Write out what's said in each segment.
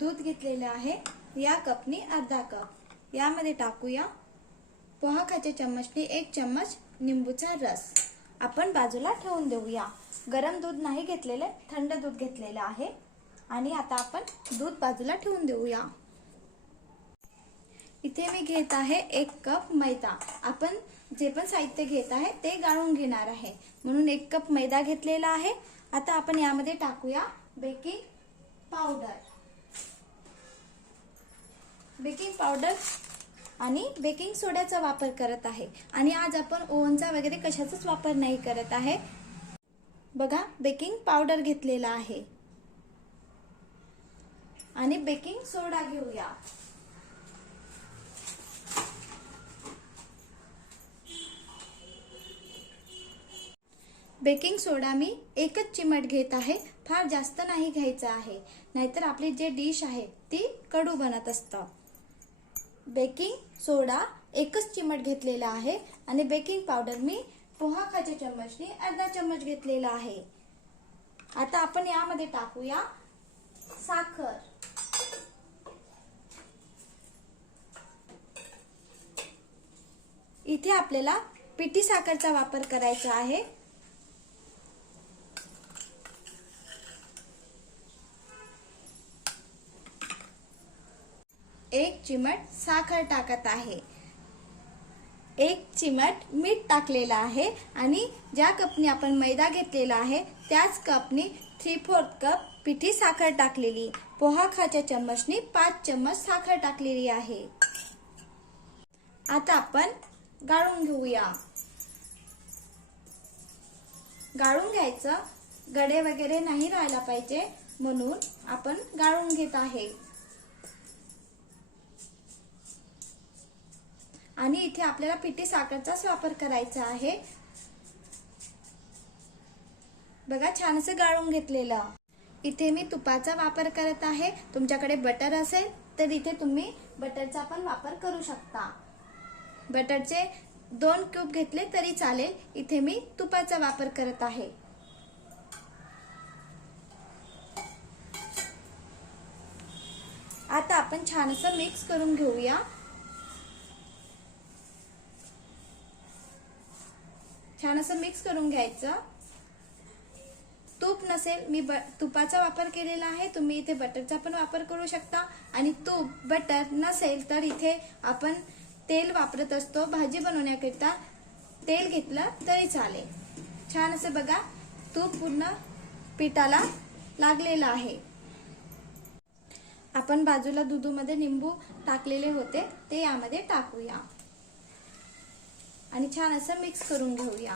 दूध घेतलेले आहे, या कपनी अर्धा कप यामध्ये टाकूया पोहा खाच्या चम्मचने 1 चम्मच निंबूचा रस. आपण बाजूला ठेवून देऊया. गरम दूध नाही घेतलेले, थंड दूध घेतलेले आहे. आणि आता आपण दूध बाजूला ठेवून देऊया. इथे मी घेत आहे 1 कप मैदा. आपण जे पण साहित्य घेत आहे ते गाळून घेणार आहे, म्हणून 1 कप मैदा घेतलेला आहे. आता आपण यामध्ये टाकूया बेकिंग पावडर. बेकिंग पावडर आणि बेकिंग सोड्याचा वापर करत आहे. आणि आज आपण ओव्हनचा वगैरे कशाचाच वापर नाही करत आहे. बघा, बेकिंग पावडर घेतलेला आहे आणि बेकिंग सोडा घेऊया. बेकिंग सोडा मी 1च चिमट घेत आहे, फार जास्त नाही घ्यायचा आहे, नाहीतर आपली जे डिश आहे ती कडू बनत असतं. बेकिंग सोडा 1च चिमट घेतलेला आहे आणि बेकिंग पावडर मी पोहा खाच्या चम्मचने अर्धा चम्मच घेतलेला आहे. आता आपण यामध्ये टाकूया साखर. इथे आपल्याला पिठी साखरचा वापर करायचा आहे. एक चिमट साखर टाकत आहे. 1 चिमट मीठ टाकलेला आहे आणि ज्या कपने आपण मैदा घेतलेला आहे त्याच कपने 3/4 कप पिठी साखर टाकलेली. पोहा खाच्या चम्मचने 5 चम्मच साखर टाकलेली आहे. आता आपण गाळून घेऊया. गाळून घ्यायचं, गडे वगैरे नाही राहायला पाहिजे म्हणून आपण गाळून घेत आहे. आणि इथे आपल्याला पिठी साखरचाच वापर करायचा आहे. बघा, छान असं गाळून घेतलेलं. इथे मी तुपाचा वापर करत आहे. तुमच्याकडे बटर असेल तर इथे तुम्ही बटरचा पण वापर करू शकता. बटरचे 2 क्यूब घेतले तरी चालेल. इथे मी तुपाचा वापर करत आहे. आता आपण छान असं मिक्स करून घेऊया. छान असं मिक्स करून घ्यायचं. तूप नसेल, मी तुपाचा वापर केलेला आहे, तुम्ही इथे बटरचा पण वापर करू शकता. आणि तूप बटर नसेल तर इथे आपण तेल वापरत असतो भाजी बनवण्याकरिता, तेल घेतलं तरी चालेल. छान असं बघा, तूप पूर्ण पिठाला लागलेलं आहे. आपण बाजूला दुधामध्ये निंबू टाकलेले होते ते यामध्ये टाकूया आणि छान असं मिक्स करून घेऊया.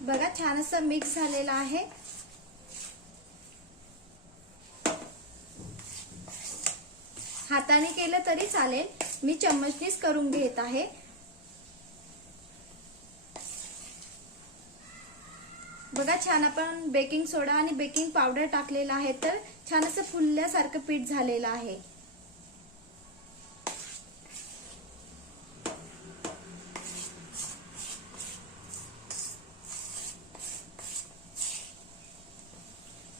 बघा, छान असं मिक्स झालेलं आहे. हाताने केलं तरी चालेल, मी चम्मचनीच करून घेत आहे. बघा, छान आपण बेकिंग सोडा आणि बेकिंग पावडर टाकलेला आहे तर छान असं फुलल्यासारखं पीठ झालेलं आहे.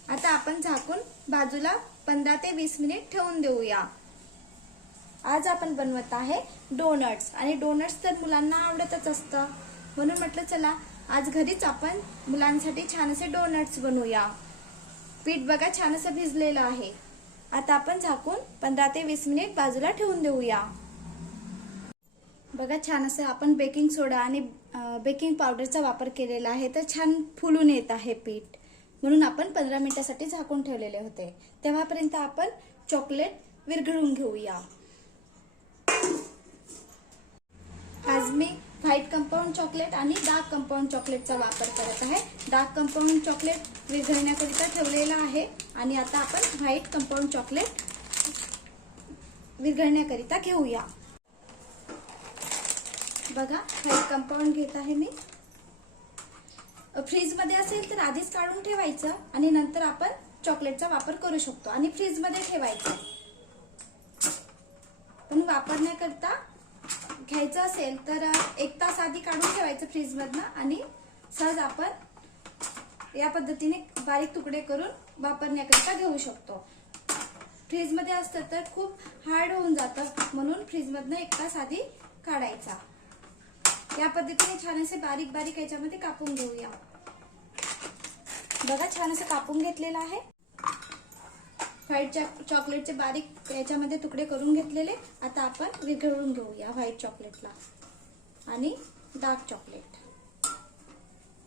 आता आपण झाकून बाजूला 15 ते 20 मिनिट ठेवून देऊया. आज आपण बनवत आहे डोनट्स आणि डोनट्स तर मुलांना आवडतच असतं, म्हणून म्हटलं चला आज घरीच आपण मुलांसाठी छान असे डोनट्स बनवूया. पीठ बघा छान असं भिजलेलं आहे. आता आपण झाकून 15 ते 20 मिनिट बाजूला ठेवून देऊया. बघा, छान असं आपण बेकिंग सोडा आणि बेकिंग पावडरचा वापर केलेला आहे तर छान फुलून येत आहे पीठ, म्हणून आपण 15 मिनिटांसाठी झाकून ठेवलेले होते. तेव्हापर्यंत आपण चॉकलेट विरघळून घेऊया. आज मी व्हाईट कंपाऊंड चॉकलेट आणि डार्क कंपाऊंड चॉकलेटचा वापर करत आहे. डार्क कंपाऊंड चॉकलेट विरघळण्याकरिता ठेवलेला आहे आणि आता आपण व्हाईट कंपाऊंड चॉकलेट विरघळण्याकरिता घेऊया. बघा, व्हाईट कंपाऊंड घेत आहे मी. फ्रीजमध्ये असेल तर आधीच काढून ठेवायचं आणि नंतर आपण चॉकलेटचा वापर करू शकतो आणि फ्रीजमध्ये ठेवायचं. पण वापरण्याकरता घ्यायचं असेल तर 1 तास आधी काढून ठेवायचं फ्रीजमधनं आणि सहज आपण या पद्धतीने बारीक तुकडे करून वापरण्याकरता घेऊ शकतो. फ्रीजमध्ये असतं तर खूप हार्ड होऊन जातं, म्हणून फ्रीजमधनं 1 तास आधी काढायचा. या पद्धतीने छान असे बारीक बारीक याच्यामध्ये कापून घेऊया. बघा छान असं कापून घेतलेलं आहे. व्हाईट चॉकलेटचे बारीक याच्यामध्ये तुकडे करून घेतलेले. आता आपण विरघळून घेऊया व्हाईट चॉकलेटला आणि डार्क चॉकलेट.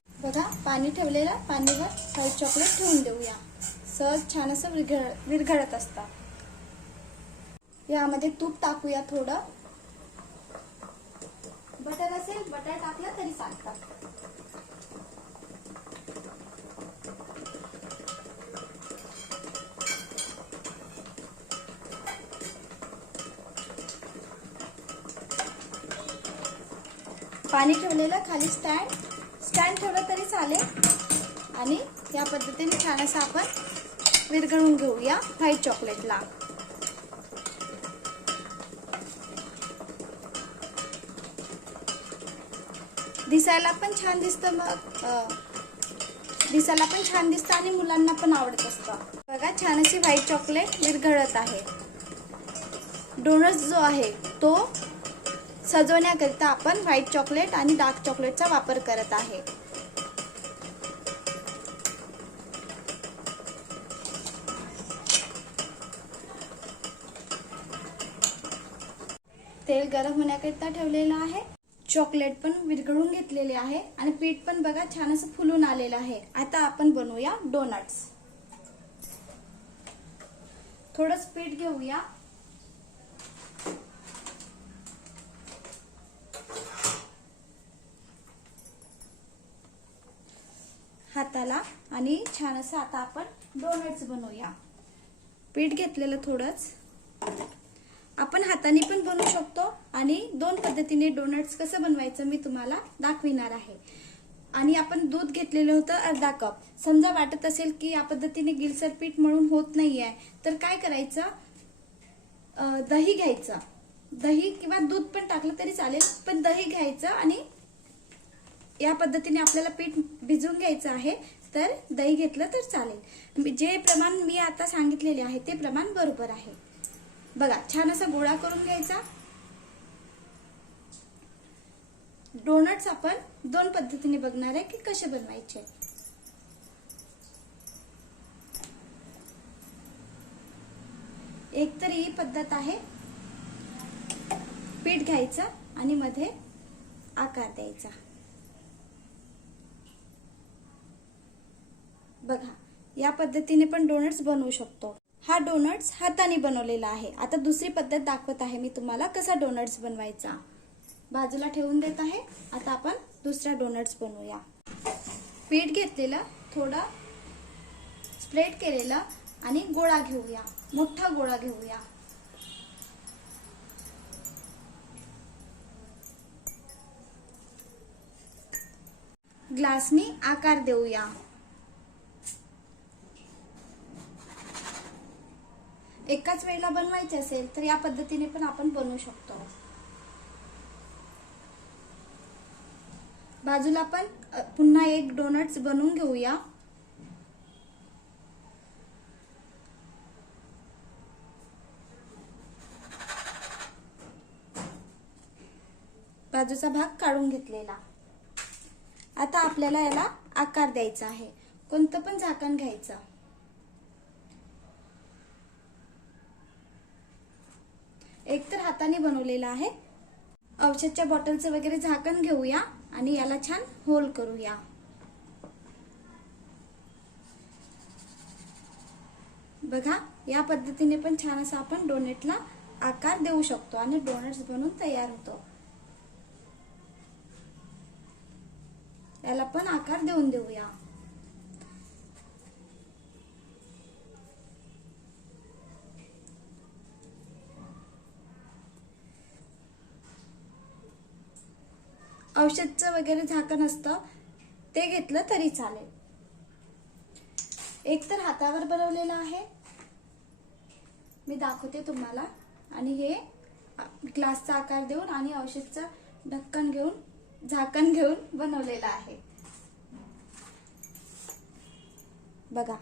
बघा पाणी ठेवलेलं, पाणीवर व्हाईट चॉकलेट ठेवून देऊया. सहज छान असं विरघळत असतं. यामध्ये तूप टाकूया थोडं. बटर असेल बटर टाकलं तरी चालतं. पाणी ठेवलेलं खाली स्टँड ठेवलं तरी चालेल आणि या पद्धतीने छान असं आपण विरघळून घेऊया व्हाईट चॉकलेटला. दिसायला पण छान दिसतं, दिसायला पण छान दिसतं आणि मुलांना पण आवडत असतं. बघा छान अशी व्हाईट चॉकलेट विरघळत आहे. डोनट्स जो आहे तो सजवण्याकरिता आपण व्हाईट चॉकलेट आणि डार्क चॉकलेटचा वापर करत आहे. तेल गरम होण्याकरिता ठेवलेलं आहे. चॉकलेट पण विरघळून घेतलेले आहे आणि पीठ पण बघा छान असं फुलून आलेलं आहे. आता आपण बनवूया डोनट्स. थोडंच पीठ घेऊया. हाताला आणि छान असं आता आपण डोनट्स बनवूया. पीठ घेतलेलं थोडंच. आपण हाताने पण बनवू शकतो आणि 2 पद्धतीने डोनट्स कसं बनवायचं मी तुम्हाला दाखविणार आहे. आणि आपण दूध घेतलेलं होतं अर्धा कप. समजा वाटत असेल की या पद्धतीने गिलसर पीठ मळून होत नाहीये तर काय करायचं, दही घ्यायचं. दही किंवा दूध पण टाकलं तरी चालेल, पण दही घ्यायचं आणि या पद्धतीने आपल्याला पीठ भिजवून घ्यायचं आहे. तर दही घेतलं तर चालेल. जे प्रमाण मी आता सांगितलेले आहे ते प्रमाण बरोबर आहे. बघा छान असा गोळा करून घ्यायचा. डोनट्स आपण 2 पद्धतीने बघणार आहे की कसे बनवायचे. एक तर ही पद्धत आहे, पीठ घ्यायचं आणि मध्ये आकार द्यायचा. बघा या पद्धतीने पण डोनट्स बनवू शकतो. हा डोनट्स हाताने बनवलेला आहे. आता दुसरी पद्धत दाखवत आहे मी तुम्हाला कसा डोनट्स बनवायचा. बाजूला ठेवून देत आहे. आता आपण दुसरा डोनट्स बनवूया. पीठ घेतलेलं, थोडं स्प्रेड केलेलं आणि गोळा घेऊया. मोठा गोळा घेऊया. ग्लासनी आकार देऊया. एकाच वेळेला बनवायचे असेल तर या पद्धतीने पण आपण बनवू शकतो. बाजूला पण पुन्हा एक डोनट्स बनवून घेऊया. बाजूचा भाग काढून घेतलेला. आता आपल्याला याला आकार द्यायचा आहे. कोणतं पण झाकण घ्यायचं. एक तर हाताने बनवलेला आहे. औषधच्या बॉटलचं वगैरे झाकण घेऊया आणि याला छान होल करूया. बघा या पद्धतीने पण छान असं आपण डोनटला आकार देऊ शकतो आणि डोनट्स बनवून तयार होतो. याला पण आकार देऊन देऊया. औषधचं वगैरे झाकण असतं ते घेतलं तरी चालेल. एक तर हातावर बनवलेला आहे, मी दाखवते तुम्हाला, आणि हे ग्लासचा आकार देऊन आणि औषधचं झाकण घेऊन बनवलेला आहे. बघा,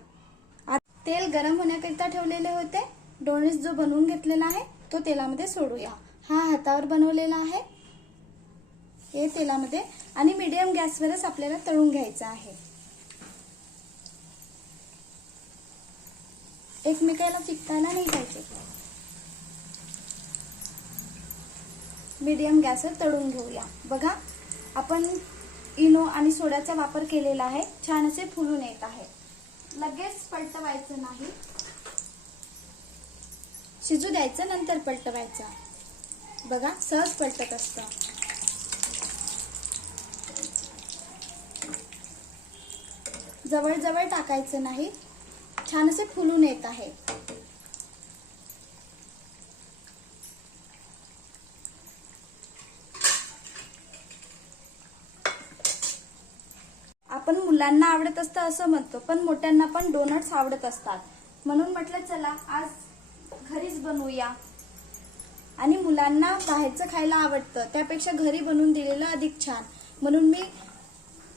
तेल गरम होण्याकरिता ठेवलेले होते. डोनट्स जो बनवून घेतलेला आहे तो तेलामध्ये सोडूया. हा हातावर बनवलेला आहे, हे तेलामध्ये, आणि मीडियम गॅसवरच आपल्याला तळून घ्यायचं आहे. एकमेकाला चिकटायला नाही पाहिजे. मीडियम गॅसवर तळून घेऊया. बघा, आपण इनो आणि सोड्याचा वापर केलेला आहे. छान असे फुलून येत आहे. लगेच पलटवायचं नाही, शिजू द्यायचं, नंतर पलटवायचं. बघा, सहज पलटत असतं. जवळ जवळ टाकायचं नाही. छान असे फुलून येत आहे. आपण मुलांना आवडत असतं असं म्हणतो, पण मोठ्यांना पण डोनट्स आवडत असतात. म्हणून म्हटलं चला आज घरीच बनवूया. आणि मुलांना बाहेरचं खायला आवडतं, त्यापेक्षा घरी बनवून दिलेलं अधिक छान. म्हणून मी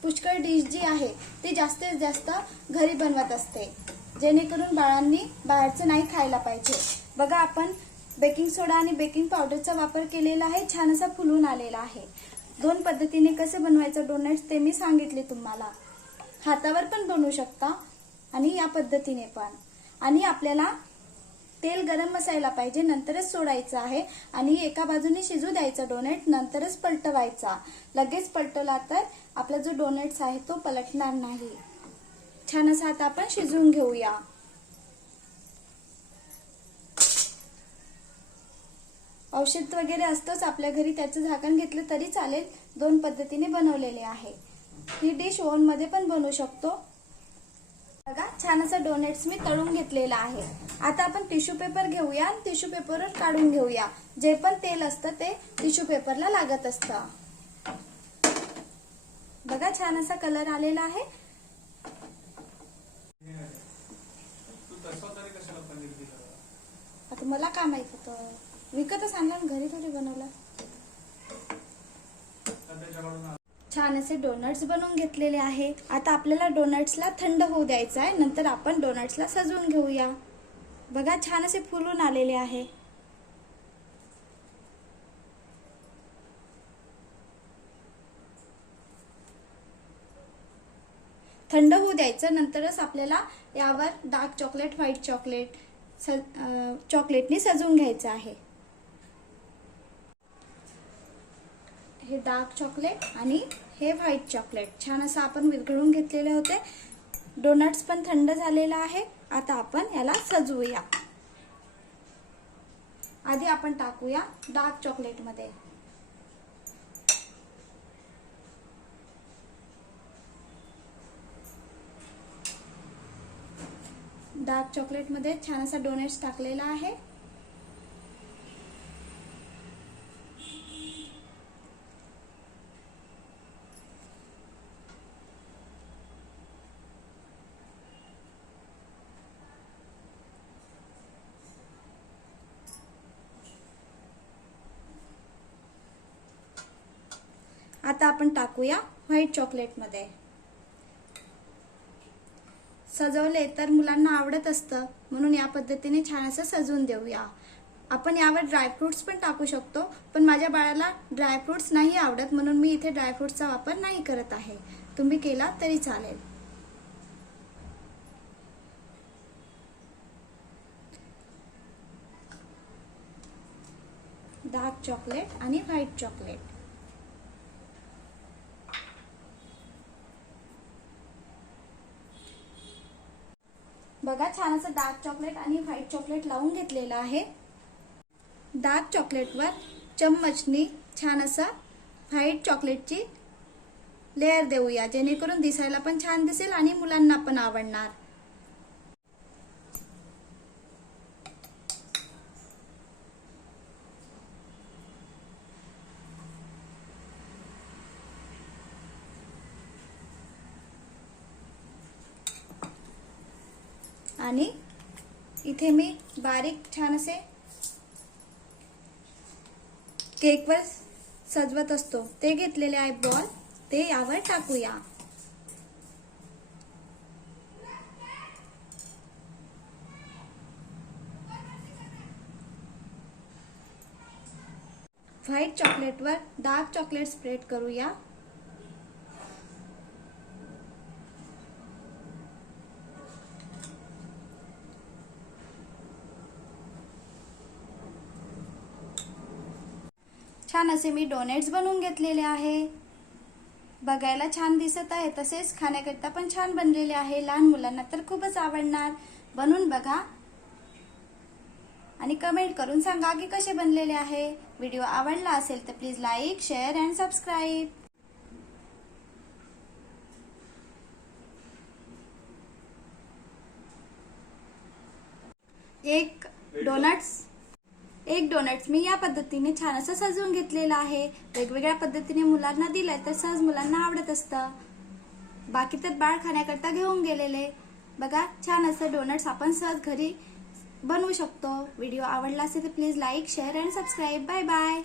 पुष्कळ डिश जी आहे ती जास्तीत जास्त घरी बनवत असते, जेणेकरून बाळांनी बाहेरचं नाही खायला पाहिजे. बघा, आपण बेकिंग सोडा आणि बेकिंग पावडरचा वापर केलेला आहे. छान असा फुलून आलेला आहे. 2 पद्धतीने कसे बनवायचं डोनट्स ते मी सांगितले तुम्हाला. हातावर पण बनवू शकता आणि या पद्धतीने पण. आणि आपल्याला तेल गरम असायला पाहिजे, नंतरच सोडायचं आहे. आणि एका बाजूने शिजू द्यायचा डोनट, नंतरच पलटवायचा. लगेच पलटवला तर आपला जो डोनट्स आहे तो पलटणार नाही. छान असा आता आपण शिजवून घेऊया. औषध वगैरे असतंच आपल्या घरी, त्याचं झाकण घेतलं तरी चालेल. 2 पद्धतीने बनवलेले आहे. ही डिश ओव्हन मध्ये पण बनवू शकतो. बघा, छान असं डोनट्स मी तळून घेतलेला आहे. आता आपण टिश्यू पेपर घेऊया आणि टिश्यू पेपरवर काढून घेऊया. जे पण तेल असतं ते टिश्यू पेपरला लागत असतं. बघा, छान असा कलर आलेला आहे. आता मला काय माहित होतं, विकतच आणला घरी थोडी बनवला. छान असे डोनट्स बनवून घेतलेले आहे. आता आपल्याला डोनट्सला थंड होऊ द्यायचं आहे, नंतर आपण डोनट्सला सजवून घेऊया. बघा, छान असे फुलून आलेले आहे. थंड होऊ द्यायचं, नंतरच आपल्याला यावर डार्क चॉकलेट, व्हाईट चॉकलेट, चॉकलेटने सजवून घ्यायचं आहे. हे डार्क चॉकलेट आणि हे व्हाईट चॉकलेट छान असं आपण विरघळून घेतलेले होते. डोनट्स पण थंड झालेला आहे. आता आपण याला सजवूया. आधी आपण टाकूया डार्क चॉकलेट मध्ये. डार्क चॉकलेट मध्ये छान असा डोनट्स टाकलेला आहे. आता आपण टाकूया व्हाईट चॉकलेट मध्ये. सजवले तर मुलांना आवडत असतं, म्हणून या पद्धतीने छान असं सजवून देऊया. आपण यावर ड्रायफ्रुट्स पण टाकू शकतो, पण माझ्या बाळाला ड्रायफ्रुट्स नाही आवडत, म्हणून मी इथे ड्रायफ्रुट्सचा वापर नाही करत आहे. तुम्ही केला तरी चालेल. डार्क चॉकलेट आणि व्हाईट चॉकलेट. बघा, छान असं डार्क चॉकलेट आणि व्हाईट चॉकलेट लावून घेतलेलं आहे. डार्क चॉकलेटवर चम्मचनी छान असं व्हाईट चॉकलेटची लेयर देऊया, जेणेकरून दिसायला पण छान दिसेल आणि मुलांना पण आवडणार. आणि इथे मी बारीक छान असे केकवर सजवत असतो ते घेतलेले आहे बॉल, ते यावर टाकूया. व्हाईट चॉकलेटवर डार्क चॉकलेट स्प्रेड करूया. छान असे मी डोनेट्स बनवून घेतलेले आहे. बघायला छान दिसत आहे, तसेच खाण्याकरिता पण छान बनलेले आहे. लहान मुलांना तर खूपच आवडणार. बनवून बघा आणि कमेंट करून सांगा की कसे बनलेले आहे. व्हिडिओ आवडला असेल तर please like, share and subscribe. एक डोनट्स मी या पद्धतीने छान असं सजवून घेतलेलं आहे. वेगवेगळ्या पद्धतीने मुलांना दिलं तर सहज मुलांना आवडत असतं. बाकी तर बाळ खाण्याकरता घेऊन गेलेले. बघा छान असं डोनट्स आपण सहज घरी बनवू शकतो. व्हिडिओ आवडला असेल तर please like, share and subscribe. Bye bye.